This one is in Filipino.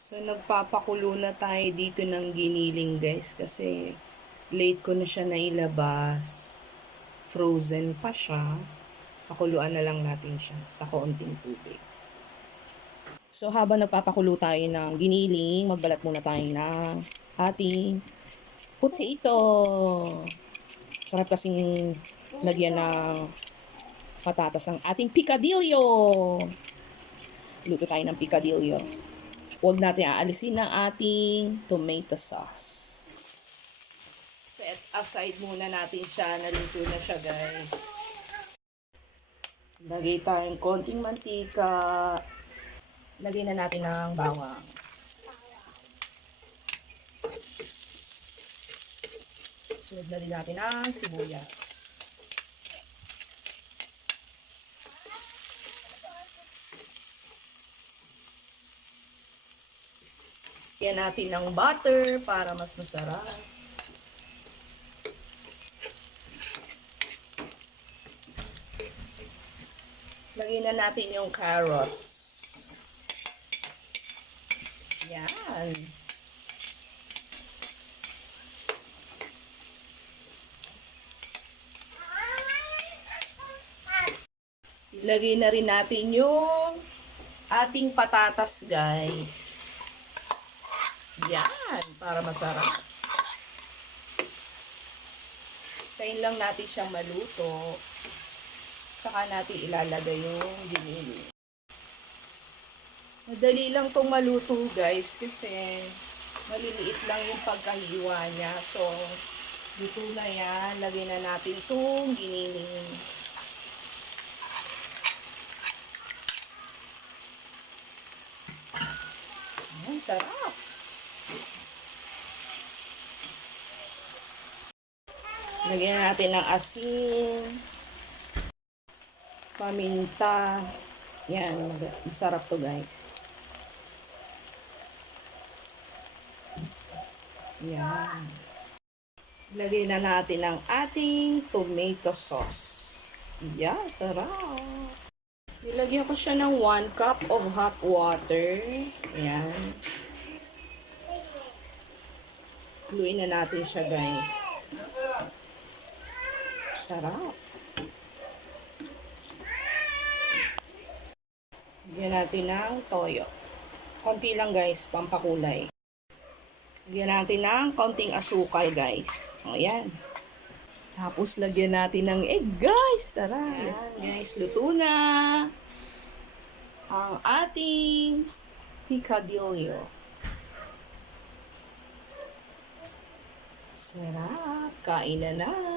So, nagpapakulo na tayo dito ng giniling, guys. Kasi, late ko na siya nailabas. Frozen pa siya. Pakuluan na lang natin siya sa kaunting tubig. So, habang nagpapakulo tayo ng giniling, magbalat muna tayo ng ating potato. Sarap kasing lagyan ng patatas ng ating picadillo. Luto tayo ng picadillo. Huwag natin aalisin ng ating tomato sauce. Set aside muna natin siya. Naluto na siya, guys. Lagay tayong konting mantika. Lagay na natin ng bawang. Sunod na din natin ang sibuyas. Yan natin ng butter para mas masarap. Lagyan na natin yung carrots. Yan. Ilagay na rin natin yung ating patatas, guys. Yan, para masarap. Tayin lang natin siyang maluto. Saka natin ilalagay yung ginili. Madali lang tong maluto guys kasi maliliit lang yung pagkahiwa niya. So, luto na yan. Lagyan na natin itong giniling. Ayan, sarap. Lagyan natin ng asin, paminta. Yan, masarap to guys. Yan. Lagyan na natin ang ating tomato sauce. Yan, sarap. Nilagyan ko siya ng 1 cup of hot water. Yan. Luin na natin siya guys. Sarap. Lagyan natin ng toyo. Konti lang guys, pampakulay. Lagyan natin ng konting asukal guys. O yan. Tapos lagyan natin ng egg guys. Tara, let's guys. Luto na. Ang ating picadillo. Sarap. Kain na na.